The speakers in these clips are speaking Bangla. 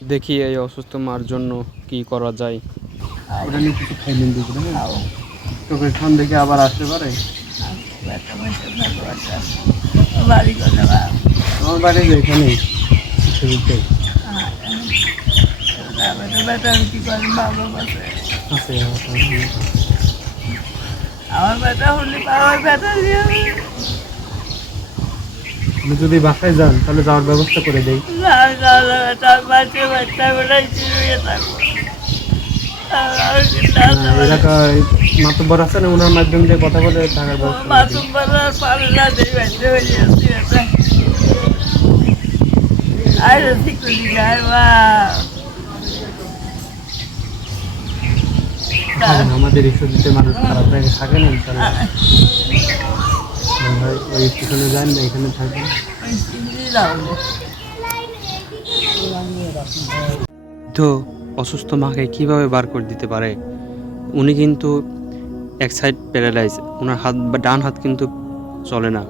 দেখি এই অসুস্থ মার জন্য কি করা যায়। ওটা নিয়ে কিছু খাইলেন দুপুরে, চোখের সামনে দেখে আবার আসতে পারে। আমার বাড়ি যে এখানে ছবিতে আছে। আমার বেটা হলে আমার বেটা দিয়ে আপনি যদি বাসায় যান তাহলে যাওয়ার ব্যবস্থা করে দেই। না না না তার বাচ্চা বাচ্চা বেটাই চিরুয়ে থাকবো এলাকায় মাতব্বর আছে না, ওনার মাধ্যমে দিয়ে কথা বলে থাকার ব্যবস্থা করে দিই। মাসুম বাজার পারে না দেই বাচ্চা হয়ে যাচ্ছি এটা আর ঠিক করে গায় বা থাকেন, আমাদের ঈশ্বরদীতে মানুষ খারাপ লাগে থাকেন ইনশাল্লাহ। ভাই ওই স্টেশনে যান না, এখানে থাকেন। তো অসুস্থ মাকে কিভাবে বার করে দিতে পারে? উনি কিন্তু এক সাইড প্যারালাইজ, ওনার হাত বা ডান হাত কিন্তু চলে না।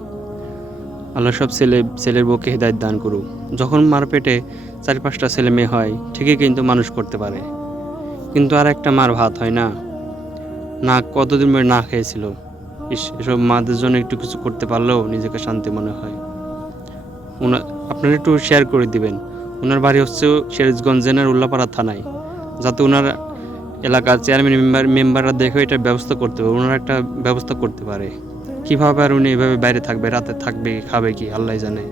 আল্লাহ সব ছেলের বউকে হেদায়েত দান করুক। যখন মার পেটে 4-5টা ছেলে মেয়ে হয় ঠিকই কিন্তু মানুষ করতে পারে, কিন্তু আর একটা মার ভাত হয় না। না কতদিন ধরে না খেয়েছিল। এসব মাদের জন্য একটু কিছু করতে পারলেও নিজেকে শান্তি মনে হয়। আপনারা একটু শেয়ার করে দিবেন। ওনার বাড়ি হচ্ছে সিরাজগঞ্জ জেলার উল্লাপাড়া থানায়, যাতে ওনার এলাকার চেয়ারম্যান মেম্বাররা দেখে এটার ব্যবস্থা করতে পারে, ওনারা একটা ব্যবস্থা করতে পারে। কীভাবে আর উনি এভাবে বাইরে থাকবে, রাতে থাকবে, খাবে কি আল্লাহ জানে।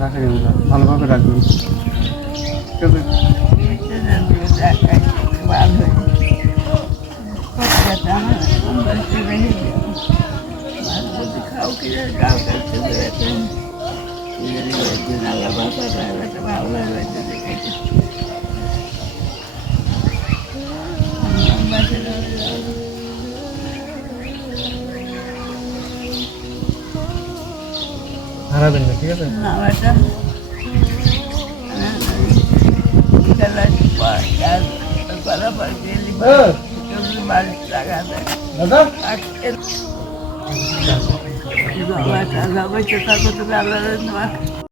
রাখেন, ভালোভাবে রাখবেন। ঠিক আছে। খাও কি গাও করতে ভালো লাগে হারাবেন না, ঠিক আছে? না বেটা বরাবর গেলি বাড়ির জায়গা দেয় দাদা বাবা তারপর তুমি আল্লাহ